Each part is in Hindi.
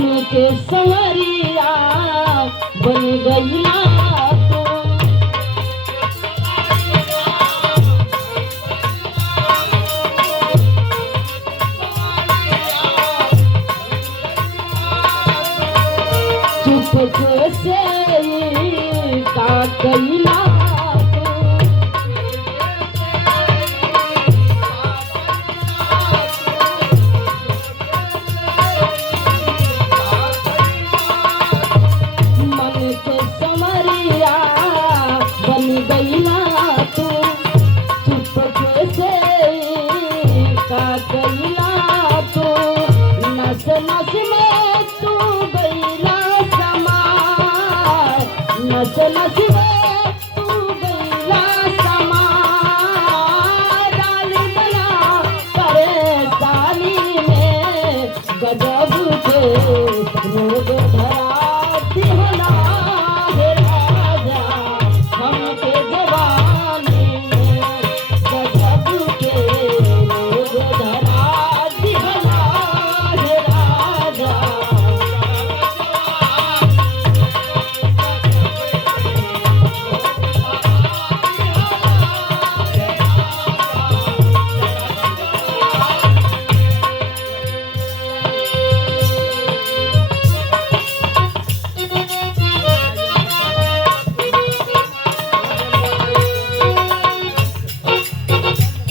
मन के संवरिया बन गईला तू। चुप से का कईला गजब के रोग धरा दिहला हे राजा हमके जवानी में। गजब के रोग धरा दिहला हे राजा।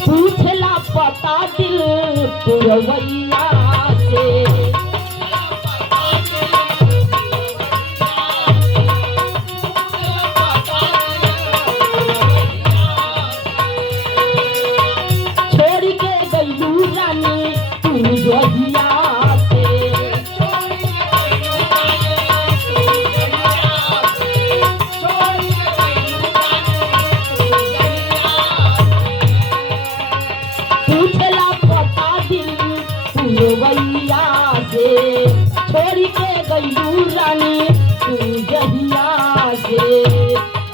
पूछला पता दिल पुरवैया से छोड़ के गईलू रानी तू जहिया से। पूछला पता दिल पुरवैया से छोड़ के गईलू रानी तू जहिया से।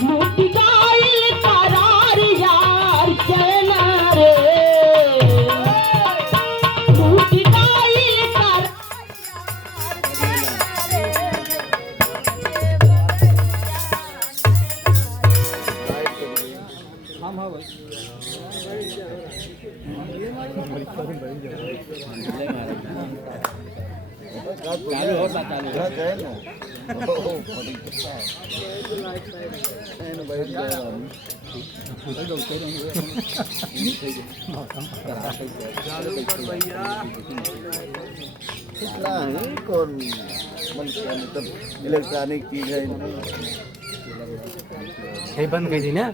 लूट गईल करार यार चैन रे लूट गईल करार। चालू होता चालू है ना कौन मतलब इलेक्ट्रॉनिक चीज है बंद गई थी ना।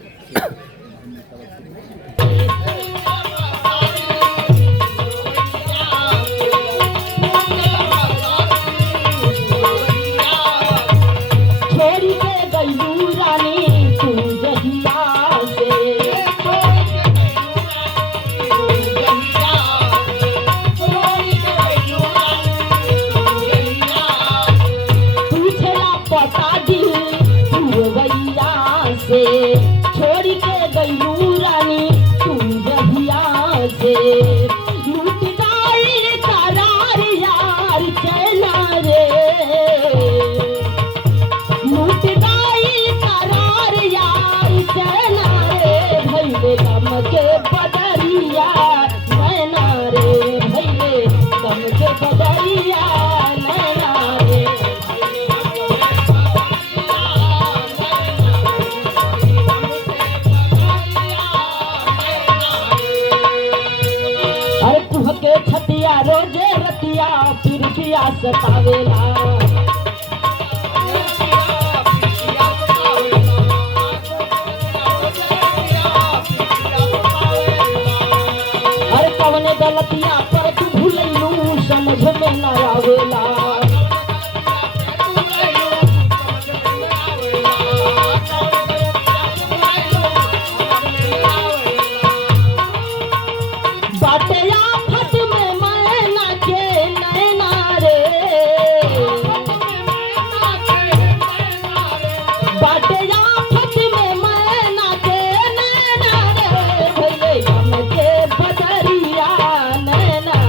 छोड़ के गईलू रानी तू जहिया से। लूट गईल करार यार चैना रे लूट गईल करार यार चैना रे। भैले गम के बदरिया नैना रे भैले गम के बदरिया नैना रे। के छतिया रोजे रतिया फिर पिया सतावेला। अरे कवने गलतिया पर तू भूलैलू समझ में न आवेला। नैना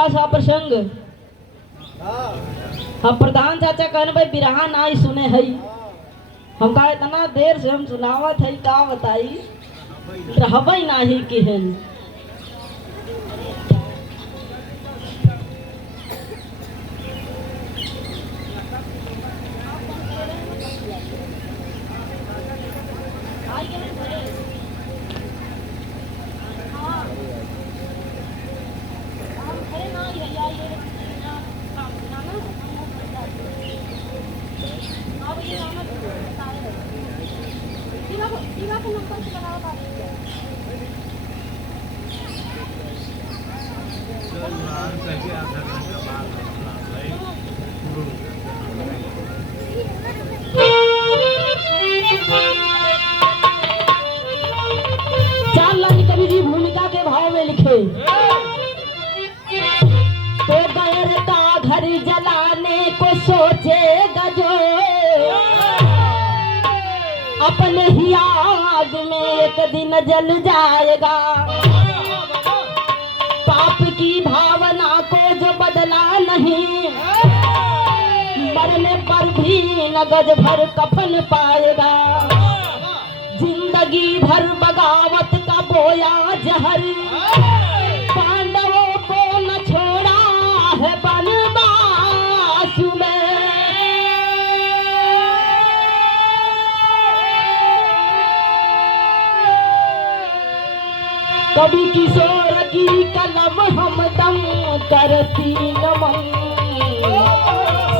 पूरा सा प्रसंग हम प्रधान चाचा कहने भाई बिरहा ना ही सुने हई। हम कहा इतना देर से हम सुनावत है का बताई रहबई नाही केहन। चांदलाल कवि जी भूमिका के भाव में लिखे तो गैर का घर जलाने को सोचेगा जो अपने ही आग में एक दिन जल जाएगा। पाप की भावना को जो बदला नहीं मरने पर भी न गज भर कफन पाएगा। जिंदगी भर बगावत का बोया जहर पांडवों को न छोड़ा है बनवास में। कभी किशोर की कलम हमदम करती नमन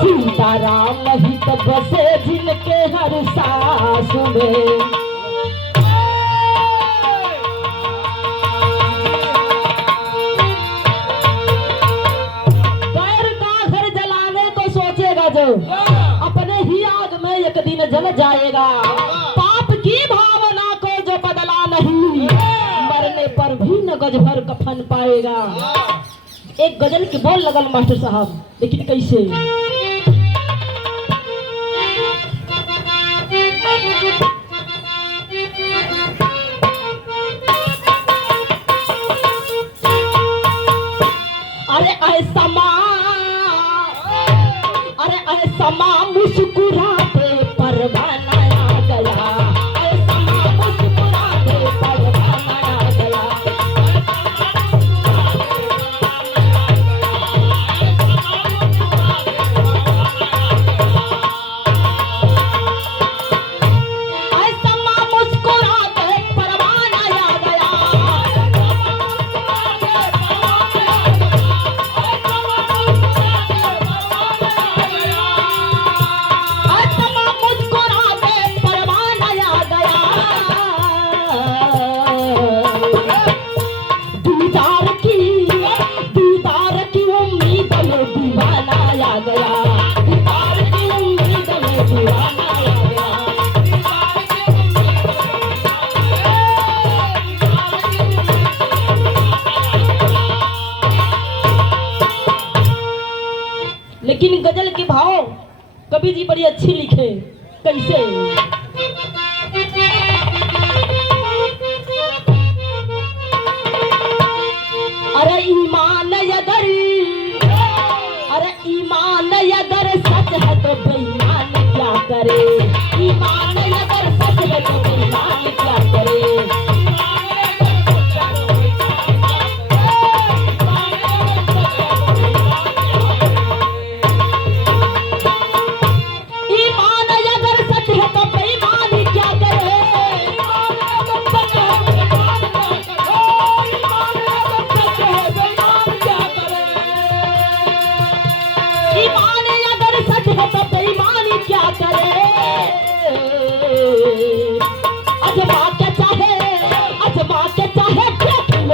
सीताराम ही तो बसे जिनके हर सांस में। जो अपने ही आग में एक दिन जल जाएगा। पाप की भावना को जो बदला नहीं मरने पर भी न गज भर कफन पाएगा। एक गजल के बोल लगल मास्टर साहब, लेकिन कैसे अरे ऐसा माँ मुस्कुराते पर बनाया गया। ऐसा माँ मुस्कुराते पर बनाया गया। ऐसा माँ मुस्कुराते पर बनाया गया। लेकिन गजल के भाव कवि जी बड़ी अच्छी लिखे। कैसे अरे ईमान अगर सच है तो बेईमान क्या करे। ईमान अगर सच है तो बेईमान क्या करे।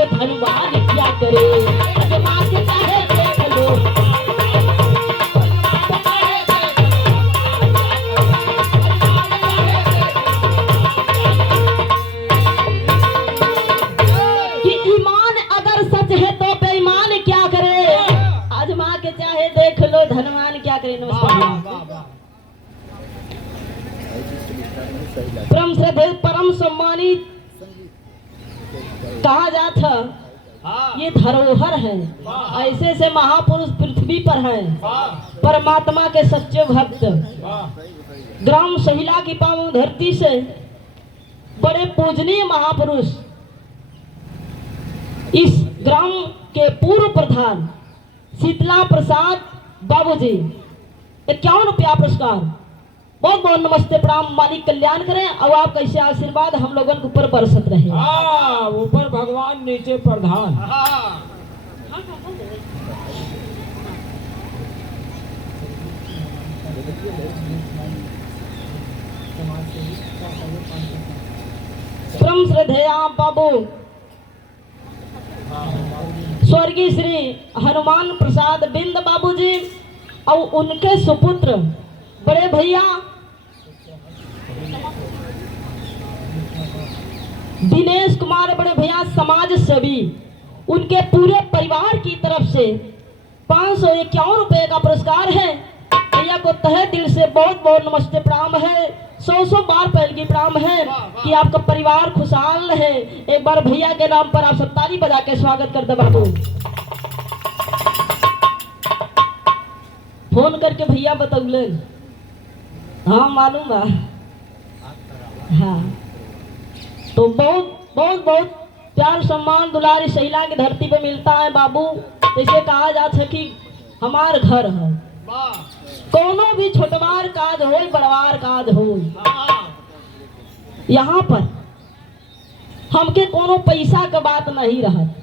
धनवान क्या करे। अजमा के चाहे देख लो। कि ईमान अगर सच है तो बेईमान क्या करे। अजमा के चाहे देख लो धनवान क्या करे। परम श्रद्धेय परम सम्मानित कहा जाता ये धरोहर है। ऐसे से महापुरुष पृथ्वी पर हैं, परमात्मा के सच्चे भक्त। ग्राम सहिला की पावन धरती से बड़े पूजनीय महापुरुष, इस ग्राम के पूर्व प्रधान शीतला प्रसाद बाबूजी 51 रुपया पुरस्कार। बहुत बहुत नमस्ते प्रणाम। मालिक कल्याण करें और आपका ऐसे आशीर्वाद हम लोगों के ऊपर बरसत रहे। ऊपर भगवान नीचे प्रधान। परम श्रद्धेया बाबू स्वर्गीय श्री हनुमान प्रसाद बिंद बाबूजी और उनके सुपुत्र बड़े भैया दिनेश कुमार, बड़े भैया समाज सेवी, उनके पूरे परिवार की तरफ से 551 रुपए का पुरस्कार है। भैया को तहे दिल से बहुत बहुत नमस्ते प्रणाम है। 100 बार पहल की प्रणाम है कि आपका परिवार खुशहाल रहे। एक बार भैया के नाम पर आप सब ताली बजा के स्वागत कर दे बाबू। फोन करके भैया बतौले, हाँ मालूम है। हाँ तो बहुत बहुत बहुत प्यार सम्मान दुलारी सहिला की धरती पे मिलता है बाबू। जैसे कहा जाता है कि हमार घर है, कोनो भी छोटवार काज हो बड़वार काज हो, यहाँ पर हमके कोनो पैसा का बात नहीं रहत,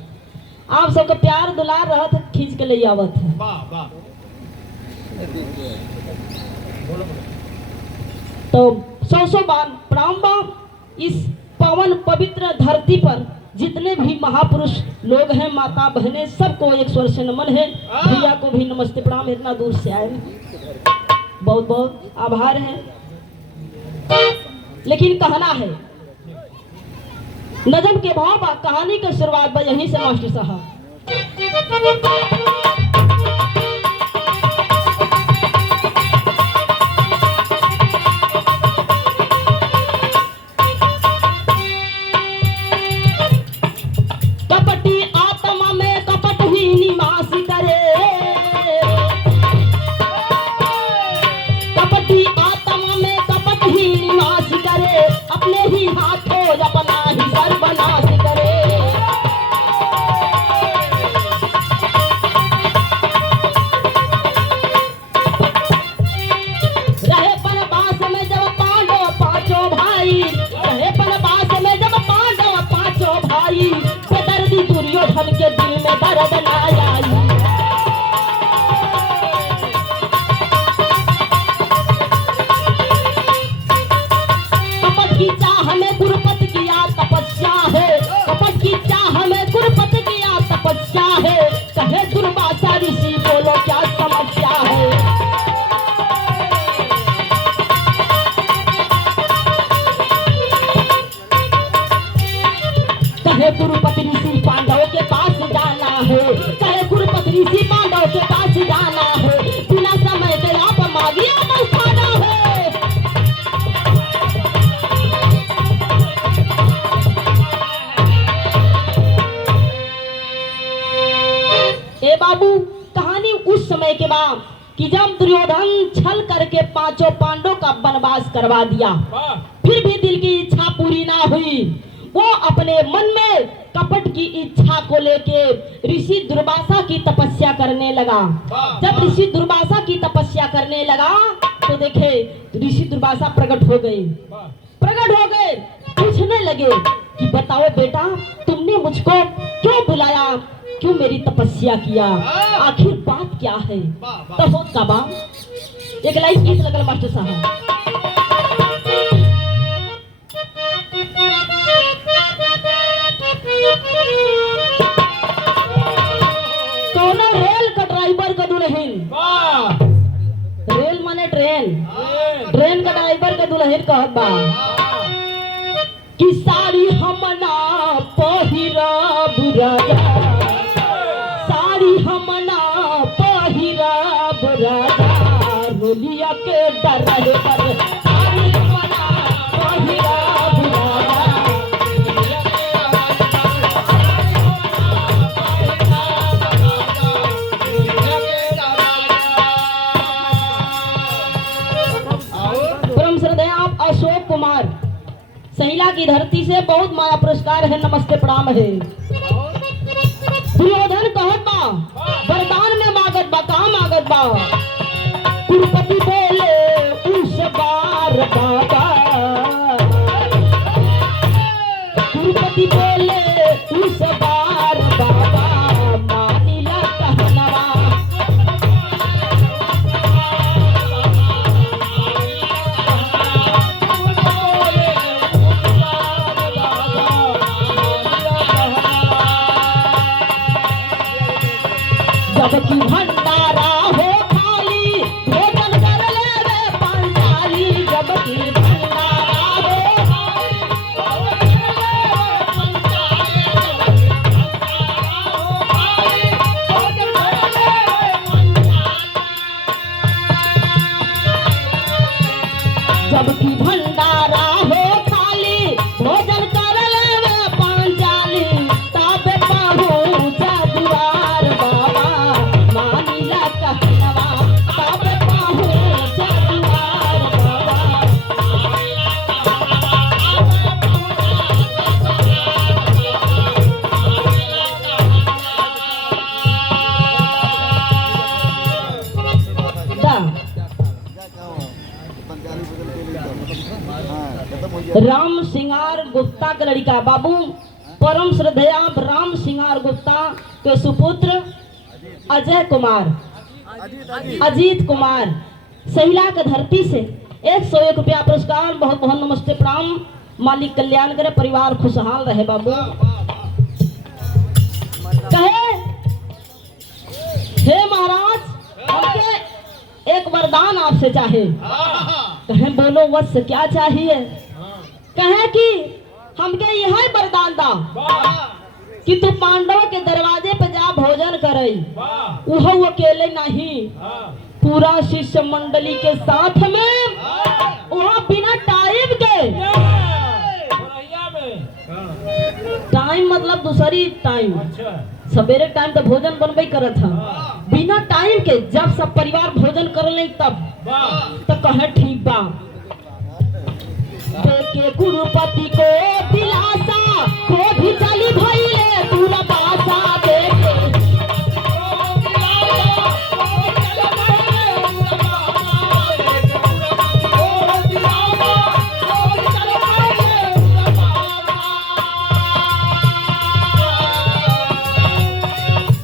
आप सबका प्यार दुलार रहत, खींच के ले आवत है। तो 100 बार प्रणाम बा। इस पावन पवित्र धरती पर जितने भी महापुरुष लोग हैं, माता बहनें, सबको एक स्वर से नमन है। भैया को भी नमस्ते प्रणाम, इतना दूर से आए, बहुत बहुत आभार है। लेकिन कहना है नजम के भाव बा, कहानी का शुरुआत बा यहीं से मास्टर साहब। के दिल में दर्द ना आई, कपट की चाह में गुरपत किया तपस्या है, कपट की चाह में गुरपत किया तपस्या है, कहे दुर्वासा ऋषि बोलो क्या समस्या है। कहे गुरुपति ऋषि पांडव के पास जाना है, कहे गुरुपति ऋषि पांडव के पास जाना है, बिना समय के आप मागिया मत खाना है। ए बाबू, कहानी उस समय के बाद कि जब दुर्योधन छल करके पांचों पांडवों का वनवास करवा दिया, फिर भी दिल की इच्छा पूरी ना हुई। वो अपने मन में कपट की इच्छा को लेके ऋषि दुर्वासा की तपस्या करने लगा। जब ऋषि दुर्वासा की तपस्या करने लगा तो देखे ऋषि दुर्वासा प्रकट हो गए, पूछने लगे कि बताओ बेटा, तुमने मुझको क्यों बुलाया, क्यों मेरी तपस्या किया, आखिर बात क्या है। तब हो काबा एक लाइन गीत लगल मास्टर साहब। कौनो रेल का ड्राइवर का दुल्हन, रेल माने ट्रेन, ट्रेन का ड्राइवर का दुल्हन कहत बा कि साड़ी हमना पहिरब राजा, साड़ी हमना पहिरब राजा, रोलिया के डर पर साड़ी हमना पहिरब राजा। सैला की धरती से बहुत माया पुरस्कार है, नमस्ते प्रणाम है। दुर्योधन कहत बा वरदान में मागत बा, कहाँ मागत बा? कुरुपति बोले उस बार बाबा, कुरुपति बोले उस बार बाबा, मानिला कहनवा। जबकि भंडारा हो खाली भोजन कर लेवे पांचाली, जबकि भंडारा हो जबकि भंडारा हो खाली भोजन कर लेवे पांचाली, ताबे पहुंचा द्वार बाबा, मानिला कहनवा। ताबे पहुंचा द्वार बाबा, दा क्या क्या हुआ? पंचाली बदल के लिए हाँ खत्म हो गया। राम सिंगार गुप्ता का लड़का बाबू परम श्रद्धेया राम सिंगार गुप्ता के सुपुत्र अजय कुमार, अजीत कुमार सहिला के धरती से 101 रुपया पुरस्कार। बहुत बहुत नमस्ते प्रणाम। मालिक कल्याण करे, परिवार खुशहाल रहे बाबू। कहे हे महाराज, हमके एक वरदान आपसे चाहे। कहे बोलो वत्स क्या चाहिए? कहे कि हमके यह वरदान दा कि तू पांडव के दरवाजे पे जा भोजन करई, वह अकेले नहीं पूरा शिष्य मंडली के साथ में, वहाँ बिना टाइम के, टाइम मतलब दूसरी टाइम, सवेरे टाइम तो भोजन बनबई करत था, बिना टाइम के जब सब परिवार भोजन कर ले तब तो कहे ठीक बा। देखे गुरुपति को दिलासा, को भी चली भइले दूर बासा, देखे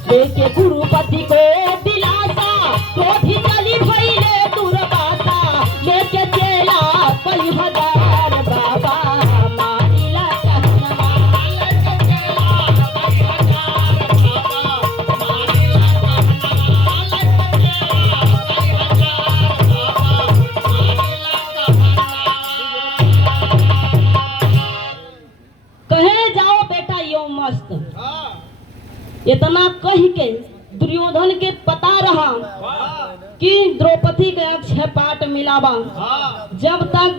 देखे गुरुपति को दिलासा, को भी चली भइले दूर बासा, लेके चला कई हजार बाबा, मानिला कहनवा। कहे जाओ बेटा यो मस्त। इतना कह के दुर्योधन के पता रहा कि द्रौपदी के अक्षय पाठ मिलावा, जब तक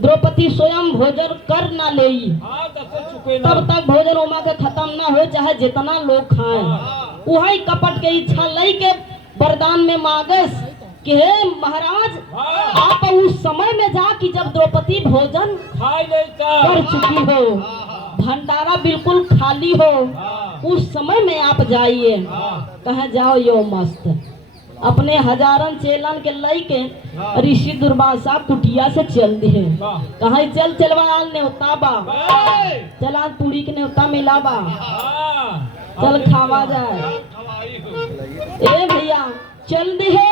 द्रौपदी स्वयं भोजन कर ना ले तब तक भोजन उमा के खत्म ना हो, चाहे जितना लोग खाएं। वही कपट के इच्छा लई के वरदान में मांगस कि हे महाराज, आप उस समय में जा कि जब द्रौपदी भोजन कर चुकी हो, भंडारा बिल्कुल खाली हो, उस समय में आप जाइए। कहे जाओ यो मस्त। अपने हजारन चेलन के लई के ऋषि दुर्वासा कुटिया से चल दिए। कहा चल चलवा न्योता बा, चला पूरी के न्योता मिलाबा, चल खावा जाए। ए भैया चल दिए,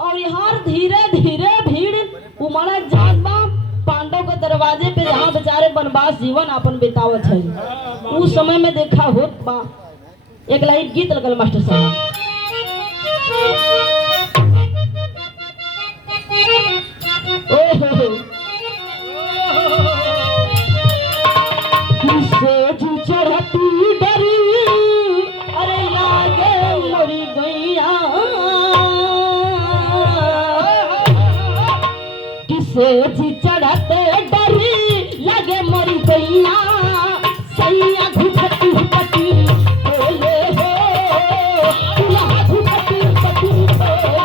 और यहाँ धीरे धीरे भीड़ उमड़ जात बा पांडव के दरवाजे पे, जहाँ बेचारे वनवास जीवन अपन बितावत है। उस समय में देखा होत बा एक लाइन गीत लगल मास्टर साहब। सेज चढ़ती डरी, अरे लागे मरी गैया, सेज चढ़ते डरी लगे मरी गैया, सैया घुपटी घुपटी बोले हो, दुल्हा घुपटी घुपटी बोले।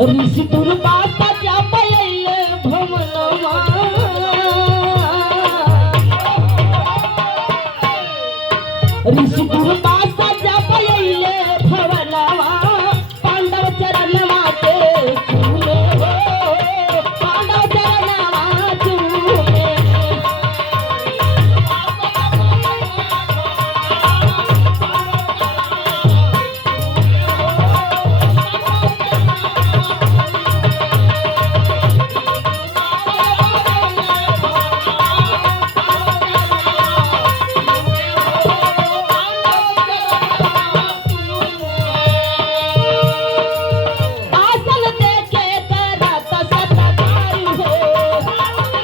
ऋषि दुर्वासा जब अइले भवनवा ऋषि दुर्वासा जब अइले भवनवा पांडव चरणवा के चूमे हो पांडव चरणवा चूमे आसन देके करत सत्कार हो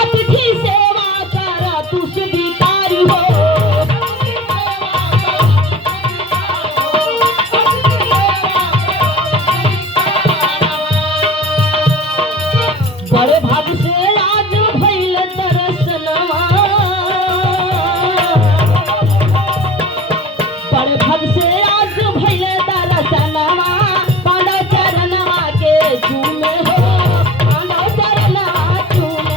अतिथि सेवा कर तू स्वीकार हो बड़े भाग से आज भइल दर्शनवा बड़े भाग से आज भइल दर्शनवा पांडव चरणवा के चूमे हो पांडव चरणवा चूमे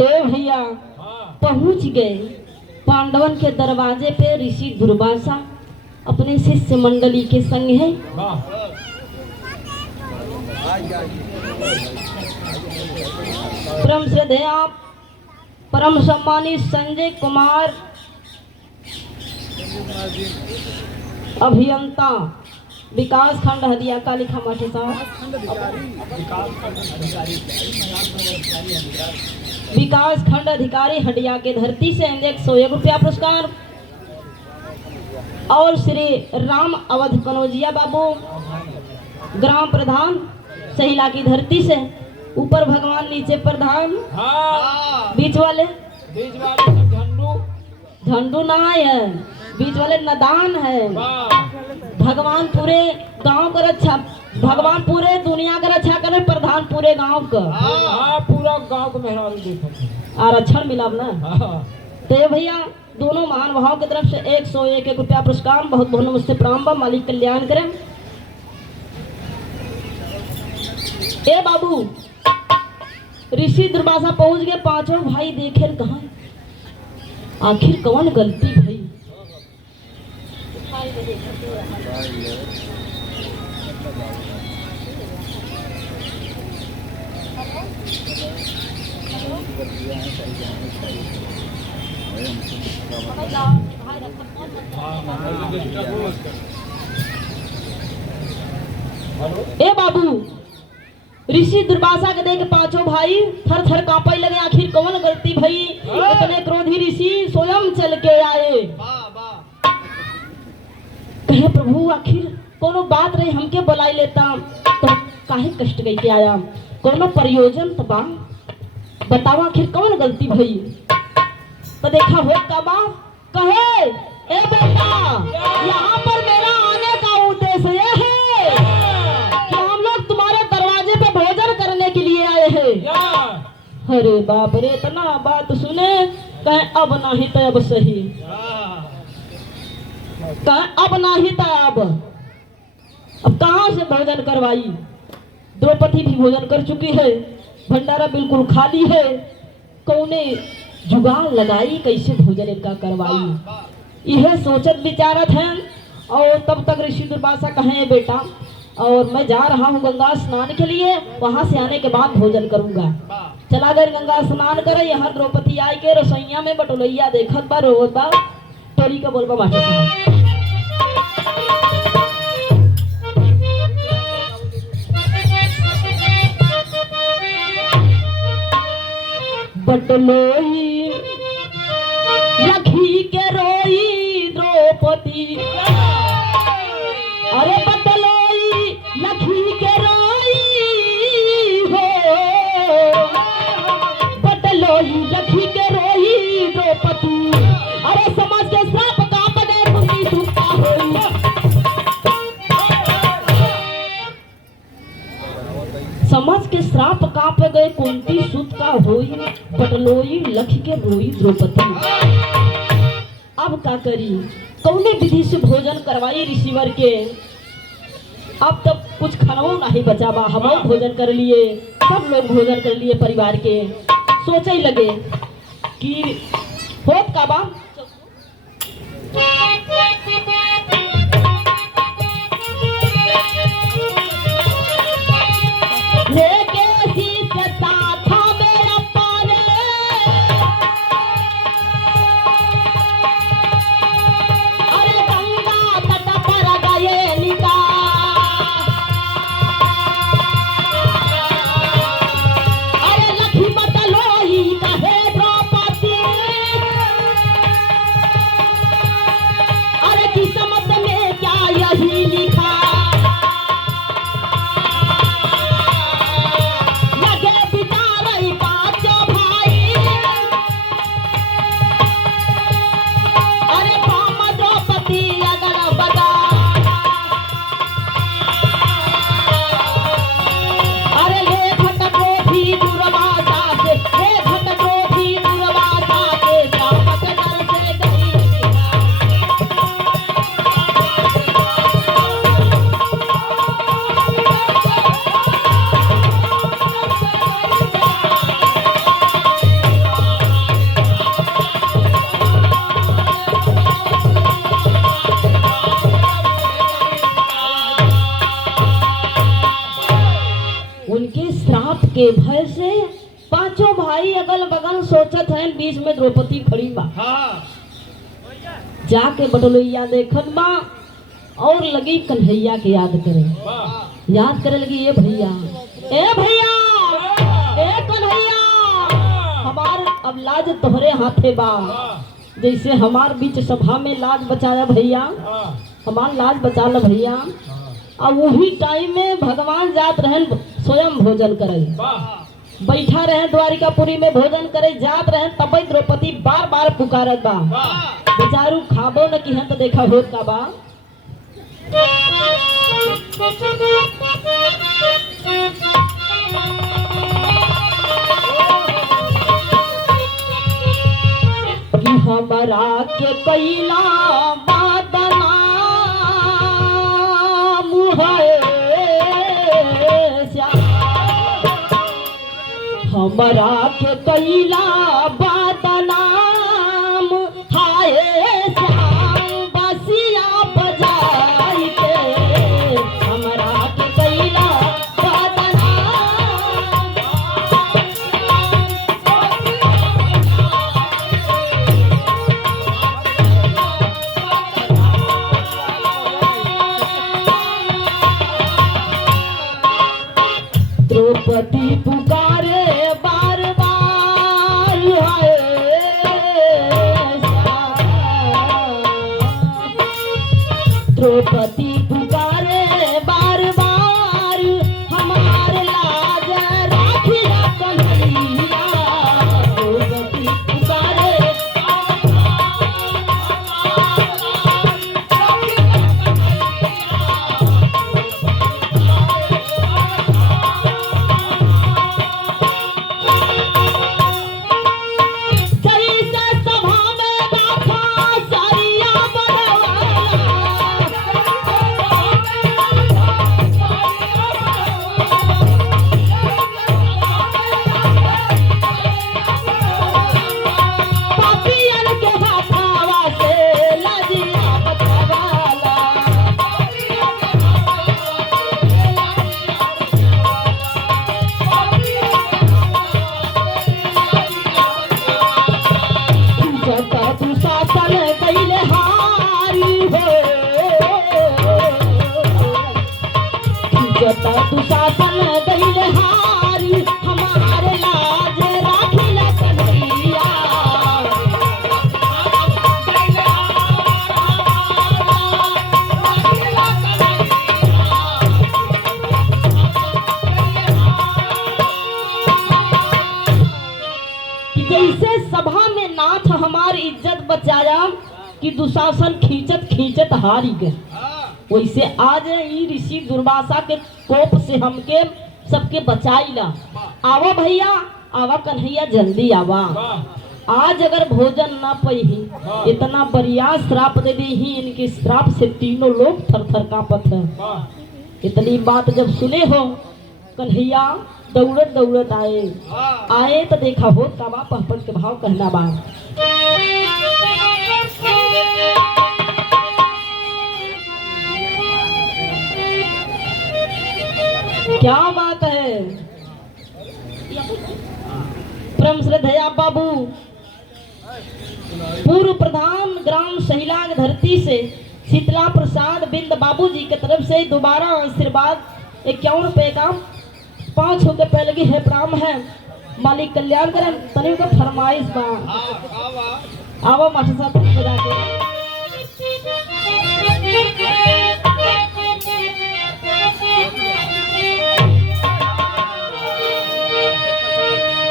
ए भैया हाँ पहुंच गए पांडवन के दरवाजे पे ऋषि दुर्वासा अपने शिष्य मंडली के संग है। वाह परम श्रद्धेय परम सम्मानित संजय कुमार अभियंता विकास खंड हदिया का लिखा माटे साहब विकास खंड अधिकारी हडिया के धरती से 101 रुपया पुरस्कार और श्री राम अवध कनौजिया बाबू ग्राम प्रधान सहिला की धरती से ऊपर भगवान नीचे प्रधान हाँ बीच वाले बीच वाले सब झंडू झंडू ना है बीच वाले नदान है वाह भगवान पूरे गांव का रक्षा भगवान पूरे दुनिया का रक्षा करे प्रधान पूरे गांव का हाँ पूरा गांव को मेहरारू देखा आरक्षण मिला ना हाँ तो ये भैया दोनों महानुभावों की तरफ से 101 रुपया पुरस्कार बहुत बहुत नमस्ते प्रणाम बा मालिक कल्याण करें। ए बाबू ऋषि दुर्वासा पहुंच गए पांचों भाई देखे कहा आखिर कौन गलती भई ए बाबू ऋषि दुर्वासा के देख पांचों भाई थर थर कांपे लगे आखिर कौन गलती भई इतने क्रोधी ऋषि स्वयं चल के आए कहे प्रभु आखिर कोनो बात रही हमके बुलाई लेता तो काहे कष्ट गई के आया कोनो प्रयोजन तो बा बताओ आखिर कौन गलती भई तो देखा हो का बा कहे ए बेटा यहाँ पर मेरा आने का उद्देश्य ये है कि हम लोग तुम्हारे दरवाजे पे भोजन करने के लिए आए हैं। अरे बाप रे इतना बात सुने कहे अब नहीं तो अब सही कहे अब नहीं तो अब कहाँ से भोजन करवाई द्रौपदी भी भोजन कर चुकी है भंडारा बिल्कुल खाली है कौने जुगाड़ लगाई कैसे भोजन इनका करवाई यह सोचत विचारत है। और तब तक ऋषि दुर्वासा कहे बेटा और मैं जा रहा हूँ गंगा स्नान के लिए वहां से आने के बाद भोजन करूंगा। चला गए गंगा स्नान करे यहाँ द्रौपदी आई के रसोईया में बटोलैया देखत बा रोवत बा टोरी का बोलबा मास्टर साहब बटलोई लखी के रोई द्रौपदी अरे बटलोई लखी के रोई हो समझ के श्राप काप गए कुंती सुत का होई बटलोई लख के रोई द्रौपदी। अब का करी कौने विधि से भोजन करवाई ऋषिवर के। अब तब कुछ खाना नहीं बचावा, हम भोजन कर लिए, सब लोग भोजन कर लिए परिवार के। सोचे लगे कि होत का बा लेके शीश साथा मेरा पाने, अरे गंगा तट पर गए निका, अरे लखी बटलोई कहे द्रौपदी, अरे किस्मत में क्या यही लिखा, लगे बिचारे पांचों भाई, अरे काम द्रौपदी अगल बगल, अरे ले घटक्रोधी दुर्वासा से, ले घटक्रोधी दुर्वासा के श्राप के डर से गई निका। उनके श्राप के भय से पांचों भाई अगल बगल सोचत हैं, बीच में द्रौपदी खड़ी बा। जाके बटलोइया देखत बा और लगी कन्हैया के याद करे, याद करे लगी ए भैया, ए भैया, ए कन्हैया, हमार अब लाज तोहरे हाथे बा। जैसे हमार बीच सभा में लाज बचाया भैया, हमार लाज बचा ल भैया। अब वही टाइम में भगवान जात रहन स्वयं भोजन करे, बैठा रहे द्वारिकापुरी में भोजन करे जात रहे, तब द्रौपदी बार बार पुकारत बा। बेचारू खाबो न की तो देखा होत का बा। कि हमरा के कैला बदनाम है श्याम, हमरा के कैला बदनाम हाय श्याम, बसिया बजाई के हमरा के कैला बदनाम। द्रौपदी पुकारे बार बार हाय द्रौपदी पुकारे बार बार, हमार लाज राखिया कन्हैया। द्रौपदी पुकारे जैसे सभा में गाथा सारिया पापियन के हाथावा से लजिया बचवाला। जता तू शासन कैले हारी हो, जता तू शासन कैले हारी, हमारे लाज राखिल कन्हैया। कि जैसे सभा में नाथ हमारी इज्जत बचाया कि दुशासन खींचत खींचत हारी गए, वैसे आज ई ऋषि दुर्वासा के कोप से हमके सबके बचाइला। आवा भैया, आवा कन्हैया, जल्दी आवा। आज अगर भोजन ना पही, इतना बढ़िया श्राप दे दी ही, इनके श्राप से तीनों लोग थर थर कांपत है। इतनी बात जब सुने हो, कन्हैया दौड़त दौड़त आए तो देखा हो तबा पहपट के भाव कहना बा। क्या बात है परम श्रद्धेया बाबू, पूर्व प्रधान ग्राम सहिलांग धरती से शीतला प्रसाद बिंद बाबू जी की तरफ से दोबारा आशीर्वाद 51 रुपए का 5 रुपए पहले की है प्राम है। मालिक कल्याण करें। तनिक का फरमाइश बा, आवा मास्टर साहब बजा के।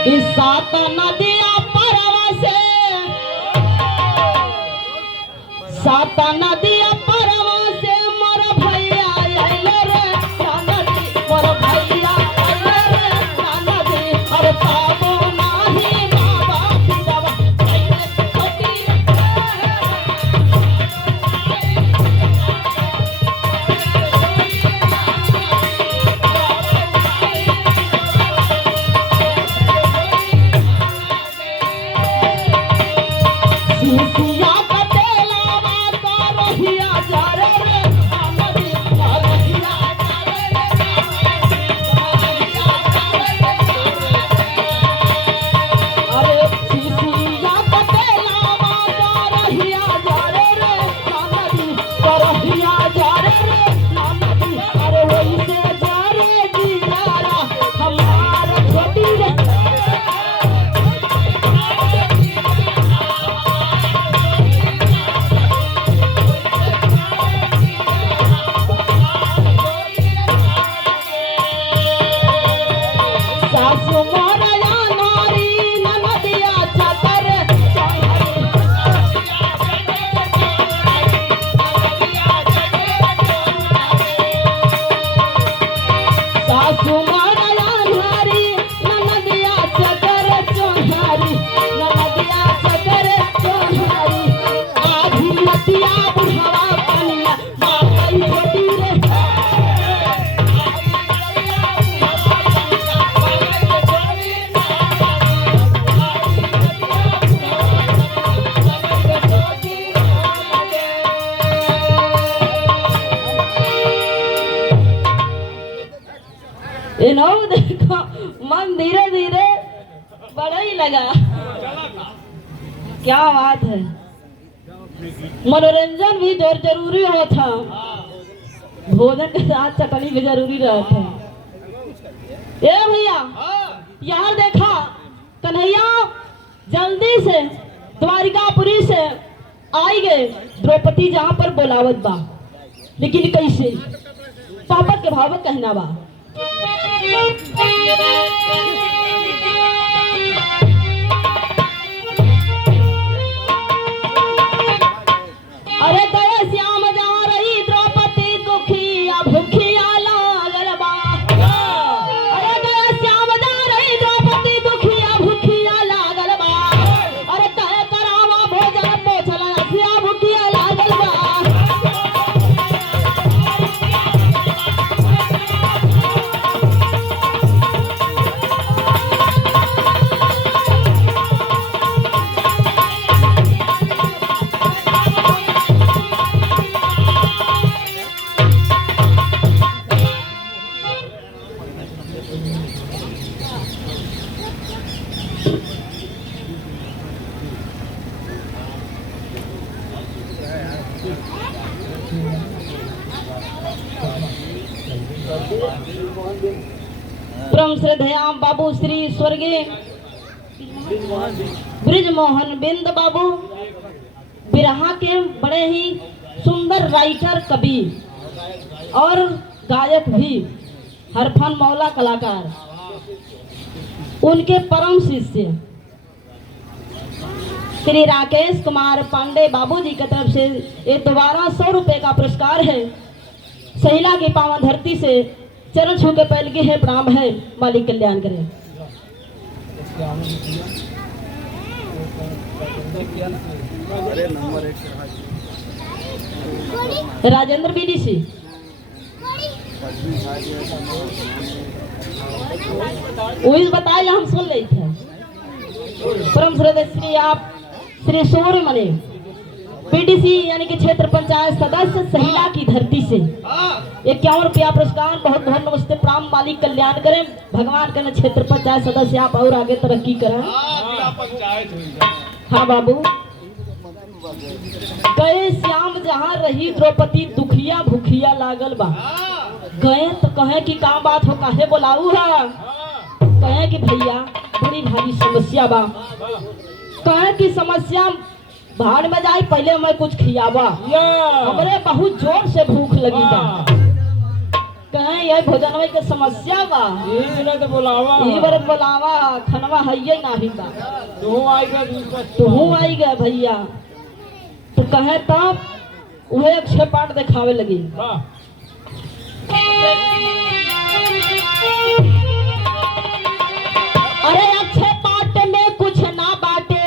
इस सात नदिया परवा से, सात नदिया परवा से मोर भैया आइले रे नदी, मोर भैया आइले रे नदी। अरे ताबो नाही बाबा पितावा आइले छोटी सिया कटेलावा का रहिया जा रे रे नदी, रहिया जा रे रे अरे सिया कटेलावा का रहिया जा रे रे नदी, रहिया जा रे रे नदी। अरे वैसे जा रे जियारा हमारा छोटी रे। सासु मोरया नारी ननदिया चतर सासु मोरया नारी ननदिया चतर चोहारी, ननदिया चतर चोहारी। आधी मतिया बुढ़वा कनिया बाई छोटी रे। इन्हों देखो मन धीरे धीरे बढ़ा ही लगा। क्या बात है, मनोरंजन भी जरूरी होता, भोजन के साथ चटनी भी जरूरी रहता है। ए भैया यार देखा, कन्हैया जल्दी से द्वारिकापुरी से आई गए। द्रौपदी जहाँ पर बोलावत बा, लेकिन कैसे पापा के भाव कहना बा। अरे गए श्याम जहाँ रही द्रौपदी दुखिया भूखिया लागल बा। अरे गए श्याम जहाँ रही द्रौपदी दुखिया भूखिया लागल बा। अरे कहे करावा भोजन पोछला सिया भूखिया लागल बा। परम श्रद्धेयाम बाबू श्री स्वर्गीय ब्रिजमोहन बिंद बाबू बिरहा के बड़े ही सुंदर राइटर, कवि और गायक भी, हरफन मौला कलाकार, उनके परम शिष्य श्री राकेश कुमार पांडे बाबूजी की तरफ से ये दोबारा 100 रुपए का पुरस्कार है। सहिला की पावन धरती से चरण छू के पहल के है प्रणाम है, मालिक कल्याण करे। अरे नंबर 1 राजेंद्र बीडीसी वही बताया, हम सुन रहे थे। परम श्रद्धेय श्री आप श्री सूर्य मणि पीडीसी यानी कि क्षेत्र पंचायत सदस्य सहिला की धरती से 51 रुपया पुरस्कार। बहुत बहुत नमस्ते प्रणाम, मालिक कल्याण करें, भगवान करने क्षेत्र पंचायत सदस्य आप और आगे तरक्की करें। हाँ बाबू, गए श्याम जहाँ रही द्रौपदी दुखिया भूखिया लागल बा। गए तो कहे कि का बात हो, काहे बोलाऊ है? कहे कि भैया बड़ी भारी समस्या बा। कहे कि समस्या भाड़ में जाए, पहले मैं कुछ खियावा, हमरे बहुत जोर से भूख लगी बा। कहे ये भोजन में के समस्या बा, तो बोलावा ई बार बोलावा, खनवा है ये नहीं बा। तू आई गए भैया, तो कहे तब वह अक्षय पाठ दिखावे लगी। अरे अक्षय पाठ में कुछ ना बाटे,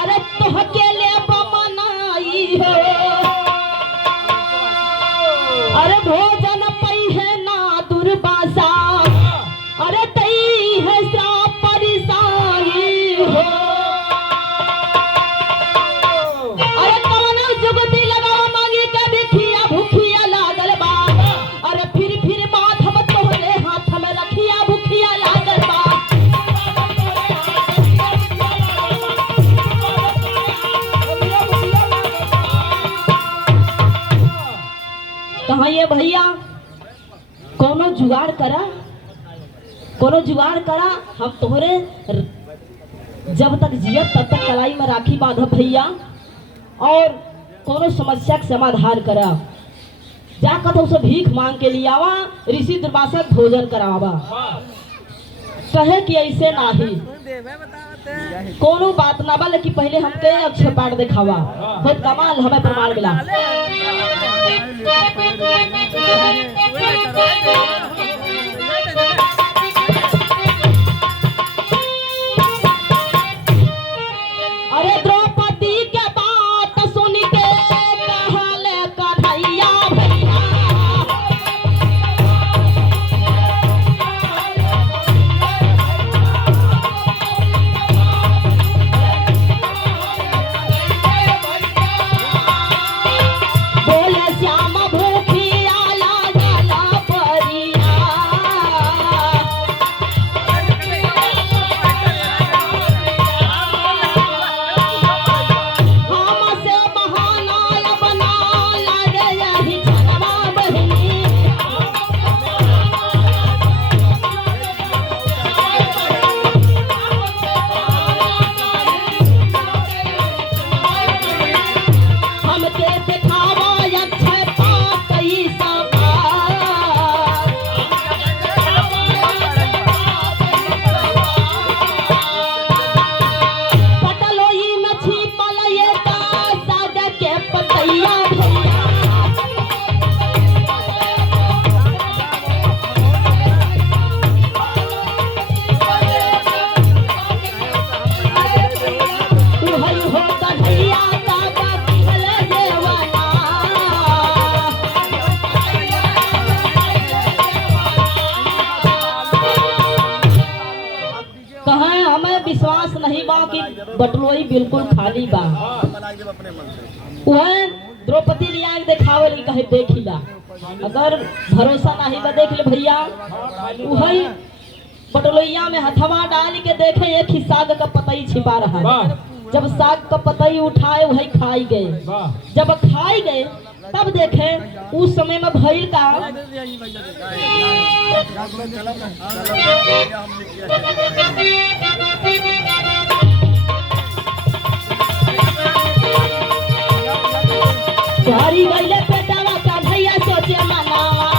अरे तो अकेले बमनाई हो। अरे भोजन पई है ना दुर्बासा, अरे तई है श्राप परिसाई हो। अरे कवनो जुगती लगावा मांगी के बिखिया भूखिया लागल बा। अरे फिर बात हम तोहरे हाथ में रखिया भूखिया लागल बा। कहा ये भैया कोनो जुगाड़ करा, कोनो जुगाड़ करा, हम तोहरे जब तक जियत तब तक कलाई में राखी बांधब भैया, और कोनो समस्या का समाधान करा। जा कथ उसे भीख मांग के लिए आवा, ऋषि दुर्वासा भोजन करावा। कहे कि ऐसे नाही, कोनो बात ना बा, लेकिन पहले हमके अक्षय पाठ दिखावा। बहुत कमाल हमें प्रमाण मिला। अरे द्रौपदी के बात सुन के कहले कन्हैया भैया, बोले श्याम भूखिया लागला परिया। हमसे बहाना बना लागे यही छनवा बहिनी। हमके दिखावा अक्षय पाठ ई सब पटलोई मछी पलये का साग के पतैया भैया। तुहई हो कन्हैया का बातिल देवाना। कहे हमें विश्वास नहीं बा कि बटलोई बिल्कुल खाली बा। अपने मन से वह द्रौपदी लिया के देखावे ली, कहे देखिला, अगर भरोसा नहीं बा देख ले भैया। वही बटलोइया में हथवा डाल के देखे एक ही साग का पतई छिपा रहा है। जब साग का पतई उठाए वही खाई गए। जब खाई गए तब देखे उस समय में भइल का, झारी गईले पेटावा का भैया सोचे मनावा।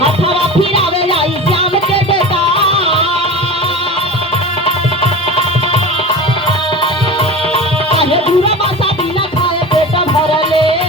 हथवा फिरावे लाई श्याम के बेटा। कहे दूरा बासा बिना खाए पेट भरले।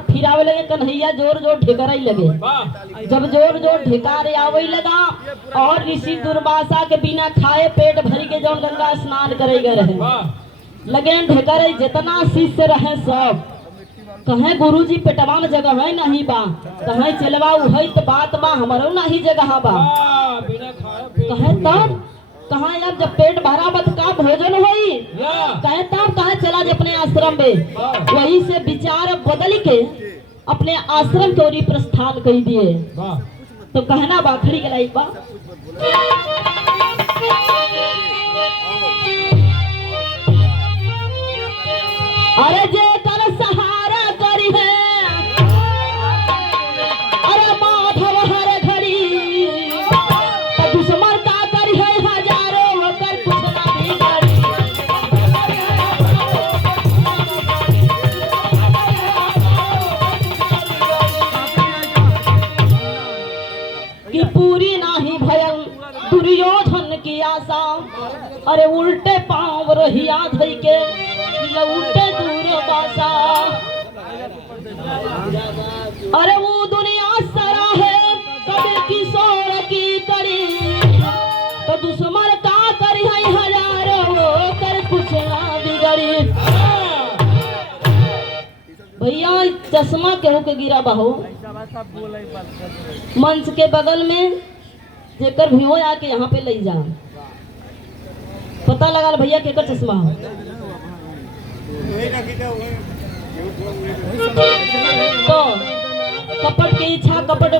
हाथ फिरावे लगे कन्हैया जोर जोर ढेकरई लगे। वाह जब जोर जोर ढेकारे आवे लगा और ऋषि दुर्वासा के बिना खाए पेट भरी के जौन गंगा स्नान करेगा रहे वाह लगे ढेकरई जितना शिष्य रहे सब कहे गुरुजी पेटवा में जगह है नहीं बा कहे चलवा उहई तो बात बा हमारो नहीं जगह बा वाह बिना खाए पेट कहे तब कहा यार जब पेट भरा बत का भोजन होई या कहे तब कहे चला जे अपने आश्रम में वही से विचार बदल के अपने आश्रम की ओर प्रस्थान कर दिए। वाह तो कहना बाखड़ी के लाइक बा अरे जे कर सहारा करी है अरे माधव हर घड़ी तो दुश्मन का करी है हजारों होकर कुछ ना बिगड़ी कि पूरी नाही भयं दुर्योधन की आशा अरे उल्टे पांव रहिया धई के लौटे दूर बासा अरे वो दुनिया सरा है कभी किशोर की करी तो दुश्मन का करी है हजारों कर कुछ ना बिगड़ी। भैया चश्मा केहू के गिरा बहो मंच के बगल में जेकर भी हो आके यहाँ पे ले जा पता लगा भैया केकर चश्मा हो। तो कपट की इच्छा कपट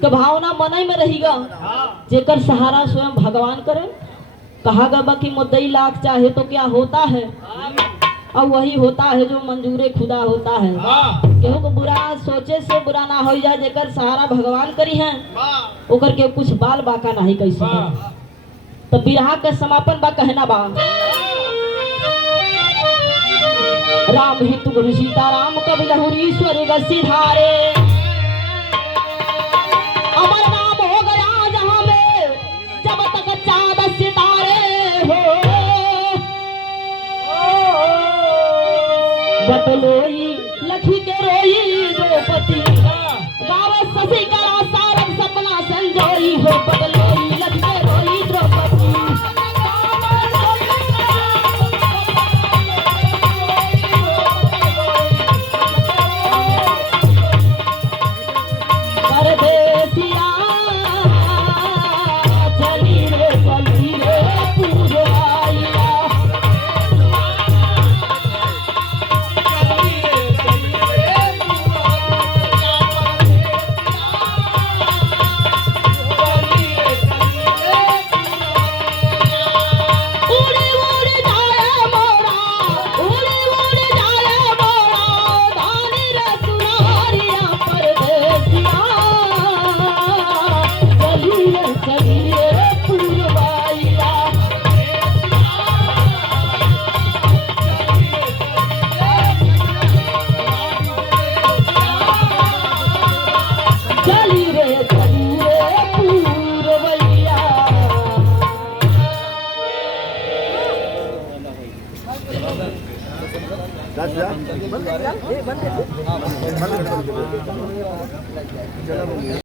के भावना मन में रहेगा जेकर सहारा स्वयं भगवान करे। कहा गया कि मुद्दई लाख चाहे तो क्या होता है और वही होता है जो मंजूरे खुदा होता है। केहू को बुरा सोचे से बुरा ना हो जाए जेकर सहारा भगवान करी है ओकर के कुछ बाल बाका नहीं कैसे। तो बिरहा के समापन बा कहना बा राम हितु गुरु सीताराम कवि लहुरी स्वर्ग सिधारे अमर नाम हो गया जहां में जब तक चांद सितारे हो बटलोई लखी के रोई द्रौपदी गावे शशि कला सारंग सपना संजोई हो बटलोई लखी के रोई द्रौपदी। परदेसिया चली रे पूरवाइया उड़ी उड़ी जाए मोरा उड़ी उड़ी जाए मोरा धानी रे सुनारिया परदेसिया चली रे पूरवाइया। चली रे पूरवैया। जा